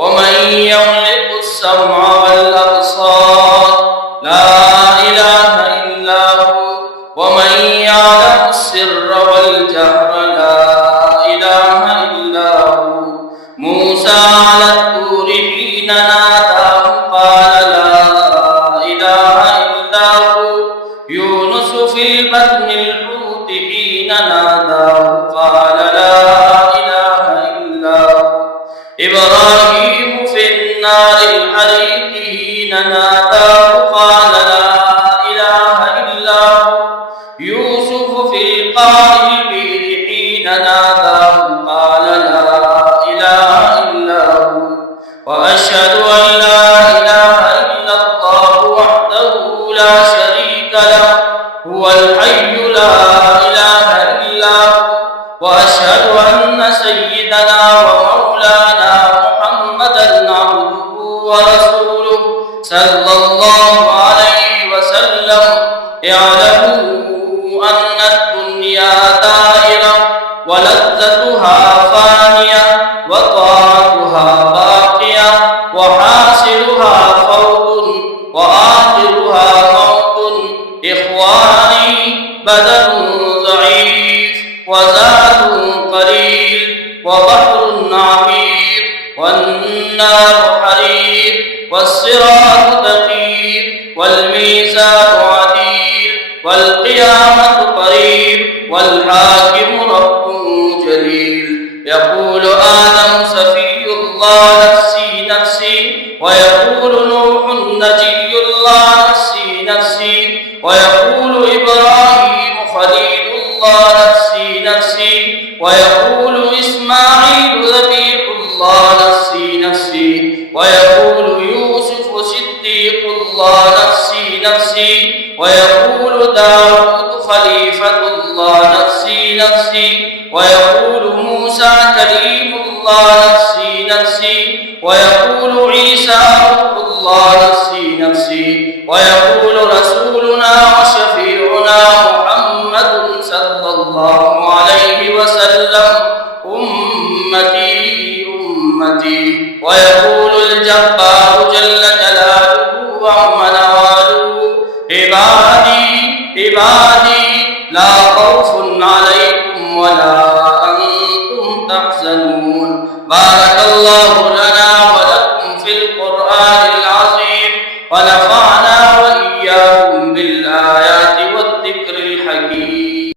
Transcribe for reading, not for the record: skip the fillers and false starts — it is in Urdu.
ومن يملك السمع والأبصار لا إله إلا هو ومن يعلم السر والجهر لا إله إلا هو موسى على الطور حين ناداه قال لا إله إلا هو يونس في البطن الحوت حين ناداه قال لا إله إلا هو إبراهيم في النار الحريق حين ناداه قال لا إله إلا هو يوسف في القاع البئر حين ناداه قال لا إله إلا هو وأشهد أن لا إله إلا الله وحده لا شريك له هو الحي لا إله إلا هو وأشهد أن سيدنا ومولانا محمدا عبده ورسوله صلى الله عليه وسلم اعلموا أن الدنيا دائرة ولذتها فانية وطاعتها باقية وحاصلها فوض وآخرها موت إخواني بدن ضعيف وزاد قليل وبحر عميق والنار حريق والصراط دقيق والميزان عديل والقيامة قريب والحاكم رب جليل يقول آدم صفي الله نفسي نفسي ويقول نوح نجي الله نفسي نفسي ويقول إبراهيم خليل الله نفسي نفسي ويقول إسماعيل ذبيح الله نفسي نفسي ويقول يوسف صديق الله نفسي نفسي ويقول داود خليفة الله نفسي نفسي ويقول موسى كليم الله نفسي نفسي ويقول عيسى روح الله نفسي نفسي ويقول رسولنا وشفيعنا محمد صلى الله عليه وسلم أمتي أمتي ويقول الجبار جل جلاله وعم نواله عبادي عبادي لا خوف عليكم ولا